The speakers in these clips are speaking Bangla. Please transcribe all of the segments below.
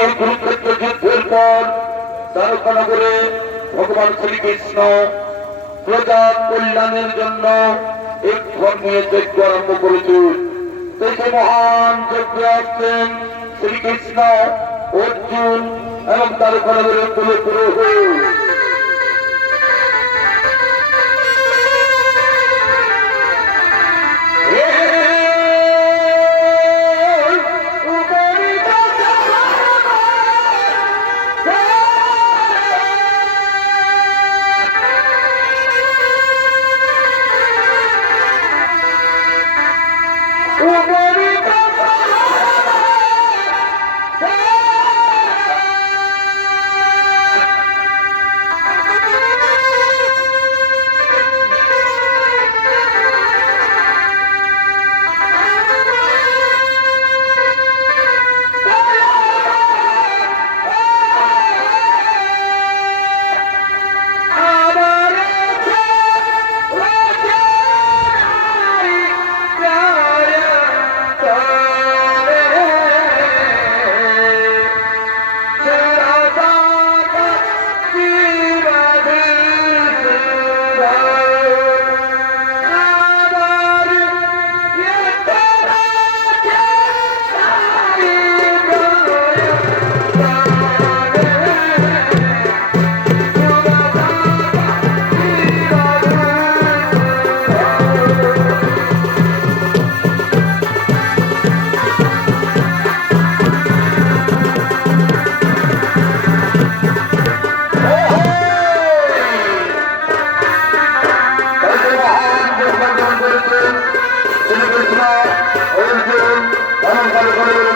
দ্বিতীয় কুরুক্ষেত্র যুদ্ধের পর দ্বারকানগরে ভগবান শ্রীকৃষ্ণ প্রজার কল্যাণের জন্য এক ধর্মীয় যজ্ঞ আরম্ভ করেছে। দেশে মহান যজ্ঞ আসছেন শ্রীকৃষ্ণ, অর্জুন এবং দ্বারকানগরের কুলে পুরোহিত এবং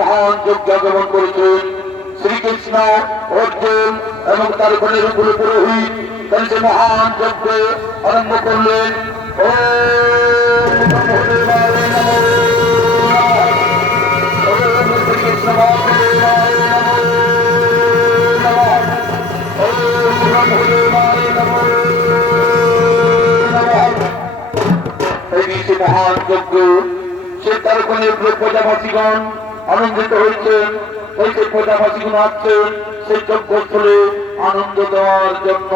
মহান যজ্ঞ আগমন করেছেন শ্রীকৃষ্ণ, অর্জুন এবং তার গণের উপরে পুরোহিত মহান যজ্ঞ আরম্ভ করলেন। মহান যজ্ঞ, সে তার কোনে প্রজাবাসীগণ আনন্দিত হয়েছেন ওই যে প্রজাবাসী গুলো আছেন সেই যজ্ঞস্থলে আনন্দ দেওয়ার জন্য।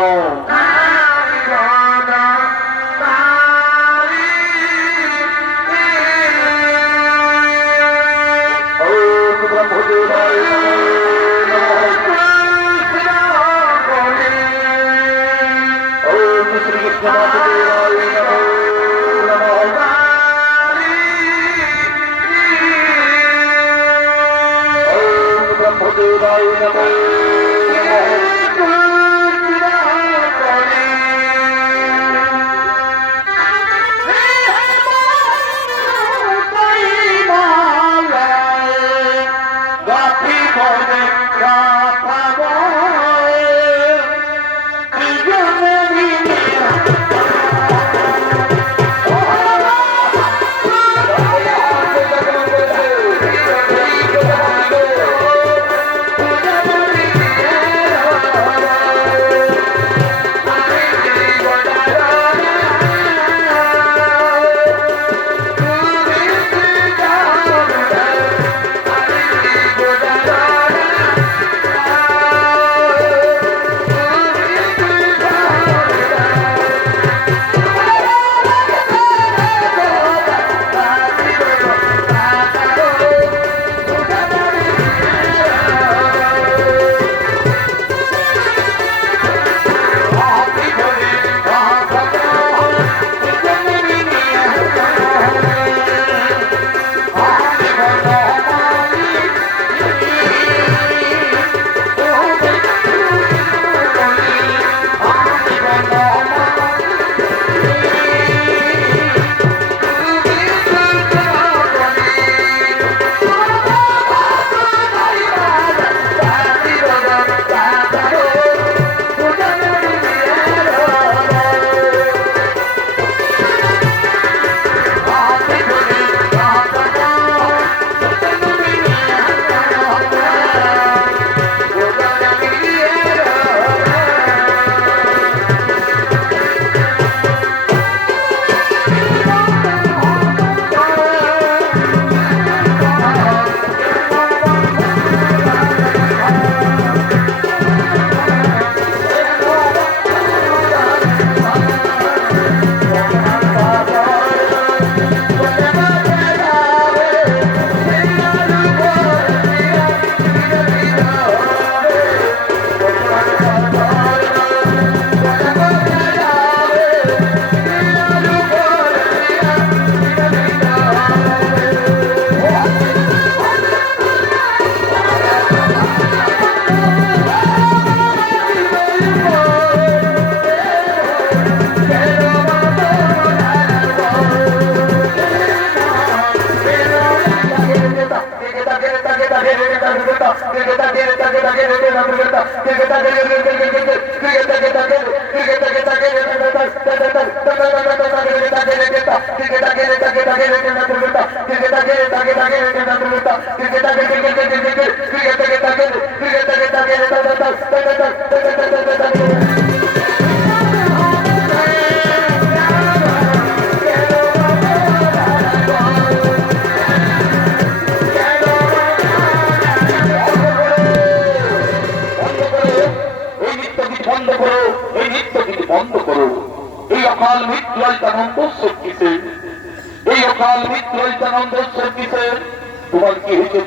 বন্ধ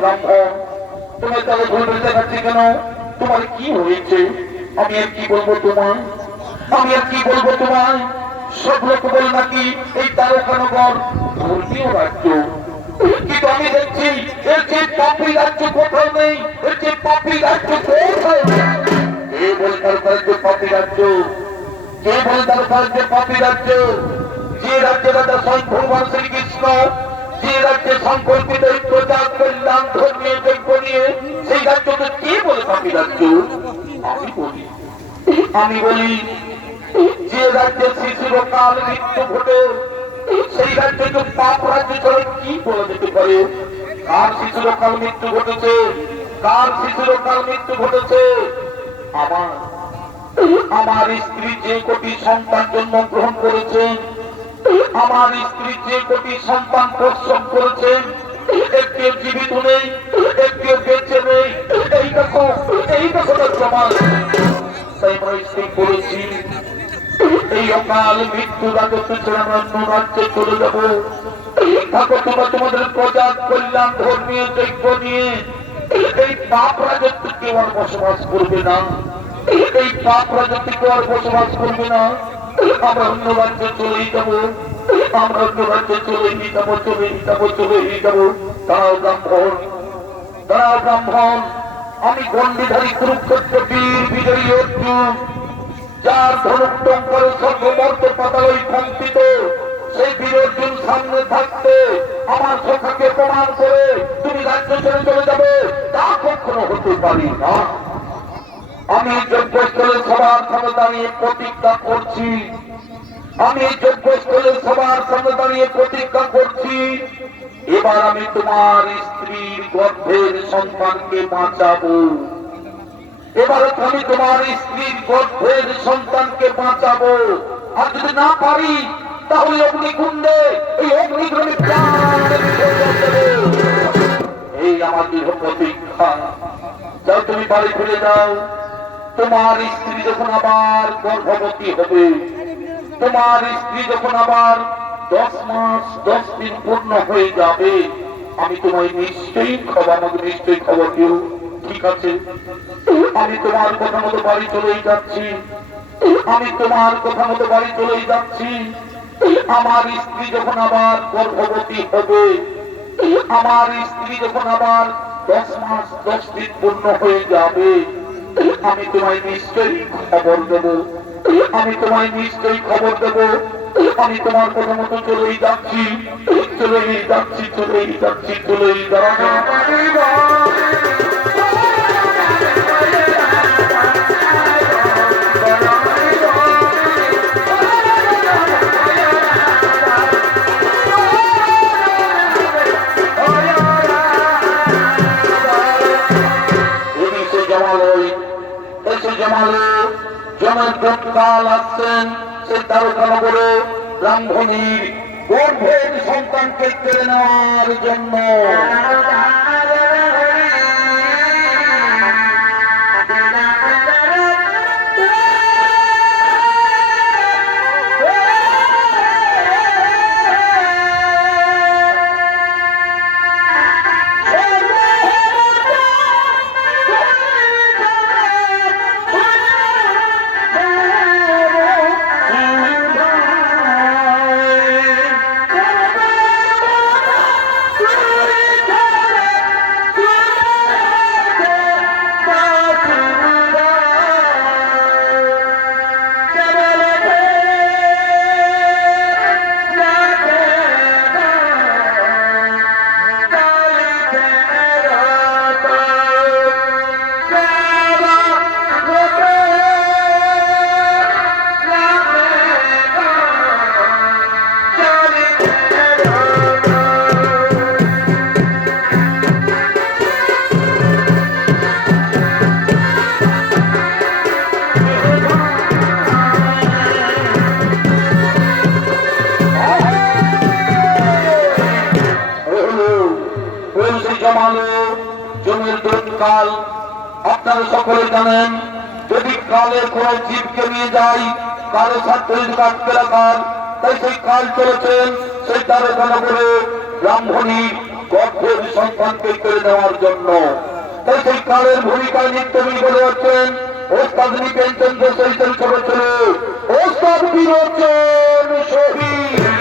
হয়েছে তোমার তাহলে ভুল দেখাচ্ছি কেন? তোমার কি হয়েছে? আমি আর কি বলব তোমার আমি আর কি বলব তোমার সব লোক বল নাকি এই তারকানগর ধর্মীয় রাজ্য? কিন্তু আমি দেখছি? এর যে পাপি রাজ্য কোথাও নেই। এর যে পাপি রাজ্য কোথাও কে বল তারকার যে পাপি রাজ্য? কে বল তারকার যে পাপি রাজ্য? যে রাজ্যে দাদা স্বয়ং ভগবান শ্রীকৃষ্ণ আমি বলি। মৃত্যু ঘটে, সেই রাজ্যকে পাপ রাজ্য কি বলা যেতে পারে? কার মৃত্যু ঘটেছে? কার মৃত্যু ঘটেছে? আমার আমার স্ত্রী যে কোটি সন্তান জন্মগ্রহণ করেছে আমার স্ত্রী যে কোটি সন্তান প্রসব করেছেন একটি জীবিত নেই, একটি বেঁচে নেই। এই দেখো এই দেখো প্রমাণ এই অকাল মৃত্যু আমরা অন্য রাজ্যে চলে যাব। তোমরা তোমাদের প্রজার কল্যাণ, ধর্মীয় যজ্ঞ নিয়ে এই পাপ রাজত্ব কেউ আর বসবাস করবে না। এই পাপ রাজত্ব আর বসবাস করবে না। আমি গন্ডিধারী কুরুক্ষেত্র বীর বিজয়ী অর্জুন, যার ধনুক করে সর্বমর্ত পাতালই কম্পিত সেই বীর অর্জুন সামনে থাকতে আমার সখাকে প্রমাণ করে, তুমি রাজ্য ছেড়ে চলে যাবে। তা কখনো হতে পারি না। আমি যোগ্য যজ্ঞস্থলে সবার সামনে দাঁড়িয়ে প্রতিজ্ঞা করছি। আমি যোগ্য যজ্ঞস্থলে সবার সামনে দাঁড়িয়ে প্রতিজ্ঞা করছি। এবার আমি তোমার স্ত্রীর গর্ভের সন্তানকে বাঁচাবো। এবার আমি তোমার স্ত্রীর গর্ভের সন্তানকে বাঁচাবো। আর যদি না পারি, তাহলে অগ্নিকুণ্ডে, এই অগ্নিগ্রমে প্রাণ এই আমার দৃঢ় প্রতীক্ষা যাও তুমি বাড়ি ফিরে যাও। তোমার স্ত্রী যখন আবার গর্ভবতী হবে, তোমার স্ত্রী যখন আবার দশ মাস, দশ দিন পূর্ণ হয়ে যাবে, আমি তোমায় নিশ্চয়ই খবর আমাকে নিশ্চয়ই খবর দিও ঠিক আছে? আমি তোমার কথা মতো বাড়ি চলেই যাচ্ছি। আমি তোমার কথা মতো বাড়ি চলেই যাচ্ছি। আমার স্ত্রী যখন আবার গর্ভবতী হবে, আমার স্ত্রী যখন আবার দশ মাস, দশ দিন পূর্ণ হয়ে যাবে আমি তোমায় নিশ্চয়ই খবর দেব। আমি তোমায় নিশ্চয়ই খবর দেব। আমি তোমার কোনো মতো চলেই যাচ্ছি। চলেই যাচ্ছি চলেই যাচ্ছি চলেই যাচ্ছি। এসে যেমন কাল আসছেন সে করে ব্রাহ্মণীর গর্ভের সন্তানকে কেড়ে নেওয়ার জন্য। জমালো, জমির কাল আপনারা সকলে জানেন, যদি কালে কোন জীবকে নিয়ে যাই, কালো ছাত্রীর কাটকে রাখার তাই সেই কাল চলেছেন, সেই তারে করে ব্রাহ্মণী গর্ভের সন্তানকে করে দেওয়ার জন্য। তাই সেই কালের ভূমিকায় নিত্যবী বলে হচ্ছেন ওস্তাদ নিপেন চন্দ্র সহিতেন ছোট ছিল, ওস্তাদ বিরোচন শহীদ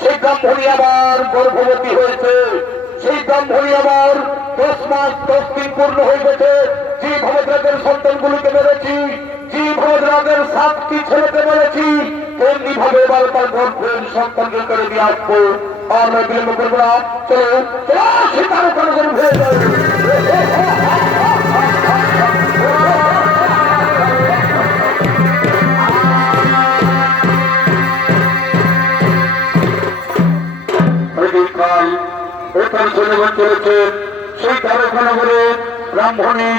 সেই ব্রাহ্মণী আবার গর্ভবতী হয়েছে। সেই ব্রাহ্মণী আবার দশ মাস, দশ দিন পূর্ণ হয়ে গেছে। যে ভবদ্রাগের সন্তানগুলিকে মেরেছি। যে ভবদ্রাগের সাতটি ছেলেকে মেরেছি। তেমনি ভাবে এবার তার গর্ভের সন্তানকে করে দিয়ে আসব। আর নয় বিলম্ব করব না চলো, সীতার ওখানে গর্ভ ওখানে চলে চলেছে। সেই কারখানাগুলো ব্রাহ্মণী